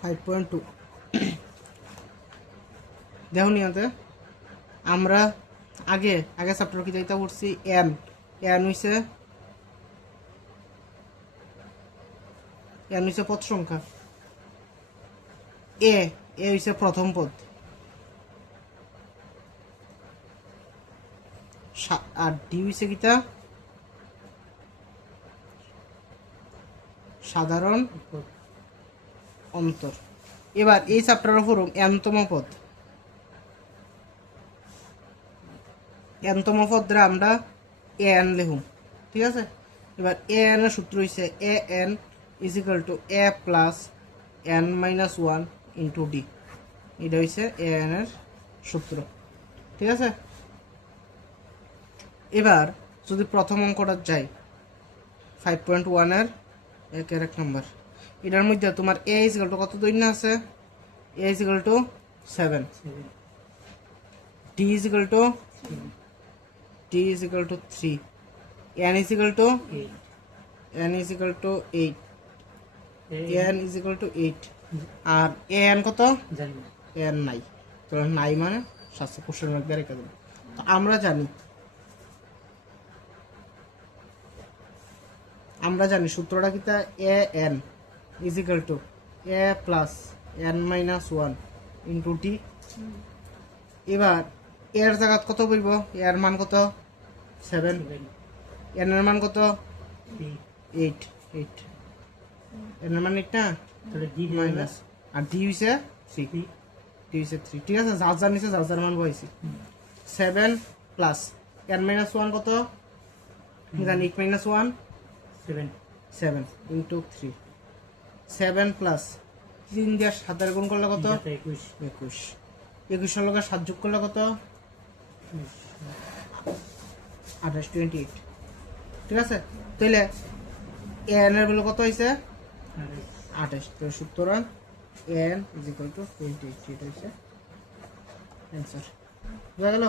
5.2 দেখো নিয়তে আমরা আগে চ্যাপ্টার কি যাইতা পড়ছি এন হইছে পদ সংখ্যা এ হইছে প্রথম পদ আর ডি হইছে কিতা সাধারণ অন্তর। এবার এই চ্যাপ্টারের উপর এনতম পদ দ্বারা আমরা এন লিখুন, ঠিক আছে। এবার এ এন এর সূত্র হইছে এ n is equal to a plus n minus 1 into D. এটা হইছে এ এন এর সূত্র, ঠিক আছে। এবার যদি প্রথম অঙ্কটা যাই 5.1 এর এক নম্বর, এটার মধ্যে তোমার এ ইজ ইকুয়াল টু কত দৈন্য আছে, a is equal to 7, d is equal to 3, n is equal to 8, n is equal to 8 আর an কত n নাই, তো নাই মানে শাস্ত্র কোশ্চেন মার্ক দিয়ে রেখে দেব। তো আমরা জানি সূত্রটা কিতা a n is equal to a plus n minus 1 into t. এবার এর জায়গা কত বলবো, এর মান কত 7, এন এর মান কত 8, এন এর মান 8 না, তাহলে ডি মাইনাস আর ডি হইছে 3, ঠিক আছে। যার নিচে যার মান বসাইছি 7 প্লাস এন মাইনাস 1 কত জানি 8 মাইনাস 1 7 ইন্টু 3, 7 প্লাস 3 দিয়ে 7 গুণ করলে কত 21, 21 এর লগে 7 যোগ করলে কত 28, ঠিক আছে। তাহলে এন এর ভ্যালু কত হয়েছে 28, তো সুতরাং এন ইজ ইকুয়াল টু 28, এটা হচ্ছে অ্যান্সার। বুঝা গেল।